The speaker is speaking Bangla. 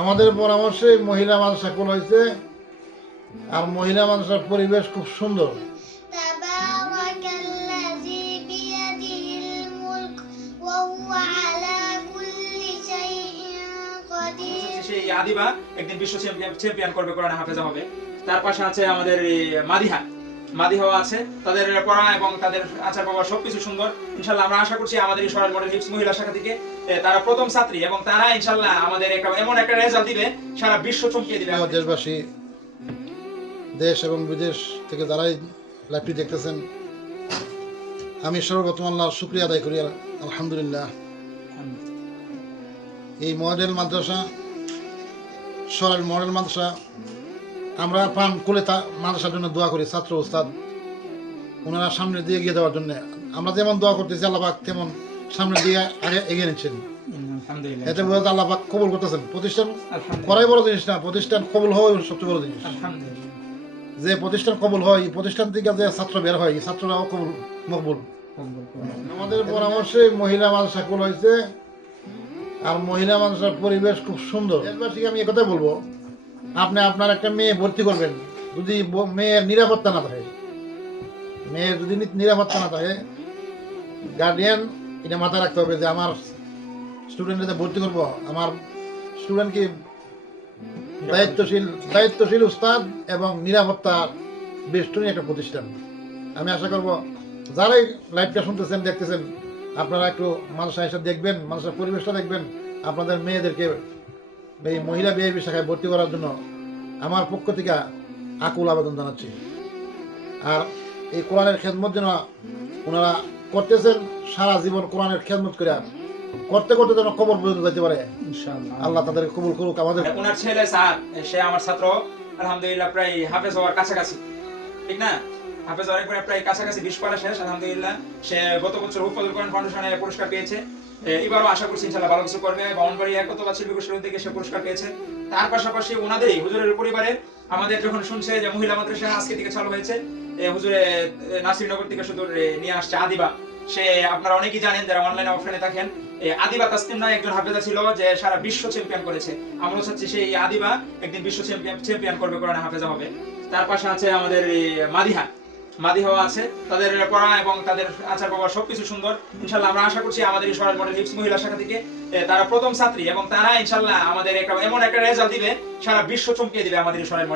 আমাদের পরামর্শে মহিলা মাদ্রাসা খোলা হয়েছে, আর মহিলা মাদ্রাসার পরিবেশ খুব সুন্দর। তাবারাকাল্লাযী বিয়াদিহিল মুলক ওয়া হুয়া আলা কুল্লি শাইইন কাদির। সেই আদিবা একদিন বিশ্ব চ্যাম্পিয়ন করবে, কোরআনে হাফেজা হবে। তার পাশে আছে আমাদের মাদিহাও আছে, তাদের পড়া এবং তাদের আচার ব্যবহার সবকিছু সুন্দর। ইনশাআল্লাহ আমরা আশা করছি আমাদের এই সরাইল মডেল হিপস মহিলা শাখা থেকে তারা প্রথম ছাত্রী এবং তারা ইনশাআল্লাহ আমাদের এমন একটা রেজাল্ট দিবে, সারা বিশ্ব চমকিয়ে দিবে। দেশবাসী, দেশ এবং বিদেশ থেকে যারাই লাইভটি দেখতেছেন, আমি সর্বপ্রথম আল্লাহর শুকরিয়া আদায় করি, আলহামদুলিল্লাহ। এই মডেল মাদ্রাসা, সরাইল মডেল মাদ্রাসা, আমরা প্রাণ খুলে মাদ্রাসার জন্য দোয়া করি। ছাত্র উস্তাদ ওনারা সামনে দিয়ে এগিয়ে দেওয়ার জন্য আমরা যেমন দোয়া করতেছি, আল্লাহ পাক তেমন সামনে দিয়ে আগে এগিয়ে নিচ্ছেন। এতে বোঝা যায় আল্লাহ পাক কবুল করতেছেন। প্রতিষ্ঠান করাই বড় জিনিস না, প্রতিষ্ঠান কবুল হওয়া সবচেয়ে বড় জিনিস। যে প্রতিষ্ঠান কবুল হয়, এই প্রতিষ্ঠান থেকে যে ছাত্র বের হয়, এই ছাত্ররাও কবুল মকবুল। আমাদের পরামর্শে মহিলা মাদ্রাসা খোলা হয়েছে, আর মহিলা মাদ্রাসার পরিবেশ খুব সুন্দর। দেশবাসীকে আমি একথাই বলবো, আপনি আপনার একটা মেয়ে ভর্তি করবেন, যদি মেয়ের নিরাপত্তা না থাকে, মেয়ের যদি নিরাপত্তা না থাকে, গার্ডিয়ান এটা মাথায় রাখতে হবে যে আমার স্টুডেন্টদের ভর্তি করবো, আমার স্টুডেন্টকে দায়িত্বশীল উস্তাদ এবং নিরাপত্তা বেষ্টনী একটা প্রতিষ্ঠান। আমি আশা করব যারাই লাইভটা শুনতেছেন, দেখতেছেন, আপনারা একটু মাদ্রাসা এসে দেখবেন, মাদ্রাসার পরিবেশটা দেখবেন। আপনাদের মেয়েদেরকে এই মহিলা বিআইপি শাখায় ভর্তি করার জন্য আমার পক্ষ থেকে আকুল আবেদন জানাচ্ছি। আর এই কোরআনের খেদমত যেন ওনারা করতেছেন, সারা জীবন কোরআনের খেদমত করে করতে করতে যেন কবর পর্যন্ত যেতে পারে। ইনশাআল্লাহ আল্লাহ তাদের কবুল করুক। আমাদের ওনার ছেলে স্যার, সে আমার ছাত্র, আলহামদুলিল্লাহ প্রায় হাফেজ হওয়ার কাছাকাছি, ঠিক না? হাফেজ হওয়ার পরে প্রায় কাছাকাছি 20 পারা শেষ, আলহামদুলিল্লাহ। সে গত বছর হুফাজুল কোরআন ফাউন্ডেশনে পুরস্কার পেয়েছে। এবারও আশা করছি ইনশাআল্লাহ ভালো কিছু করবে। বামনবাড়ি একতলা শিল্পী গোষ্ঠী থেকে সে পুরস্কার পেয়েছে। তার পাশাপাশি ওনাদেরই হুজুরের পরিবারে আমাদের যখন শুনছে যে মহিলা মাদ্রাসা আজকে থেকে চালু হয়েছে, হুজুরে নাসিরনগর থেকে শুধু নিয়ে আসছে আদিবা। সে আপনারা অনেকেই জানেন যারা অনলাইনে অফলাইনে থাকেন, আদিবা তাসনিম নামে একজন হাফেজা ছিল যে সারা বিশ্ব চ্যাম্পিয়ন করেছে। আমরা চাচ্ছি সেই আদিবা একদিন বিশ্ব চ্যাম্পিয়ন করবে, কোরআনে হাফেজা হবে। তার পাশে আছে আমাদের মাদিহাও আছে, তাদের পড়া এবং তাদের আচার ব্যবহার সবকিছু সুন্দর। ইনশাআল্লাহ আমরা আশা করছি আমাদের এই সরাইল মডেল হিপস মহিলা শাখা থেকে তারা প্রথম ছাত্রী এবং তারা ইনশাআল্লাহ আমাদের এমন একটা রেজাল্ট দিবে, সারা বিশ্ব চমকিয়ে দিবে আমাদের এই সরাইল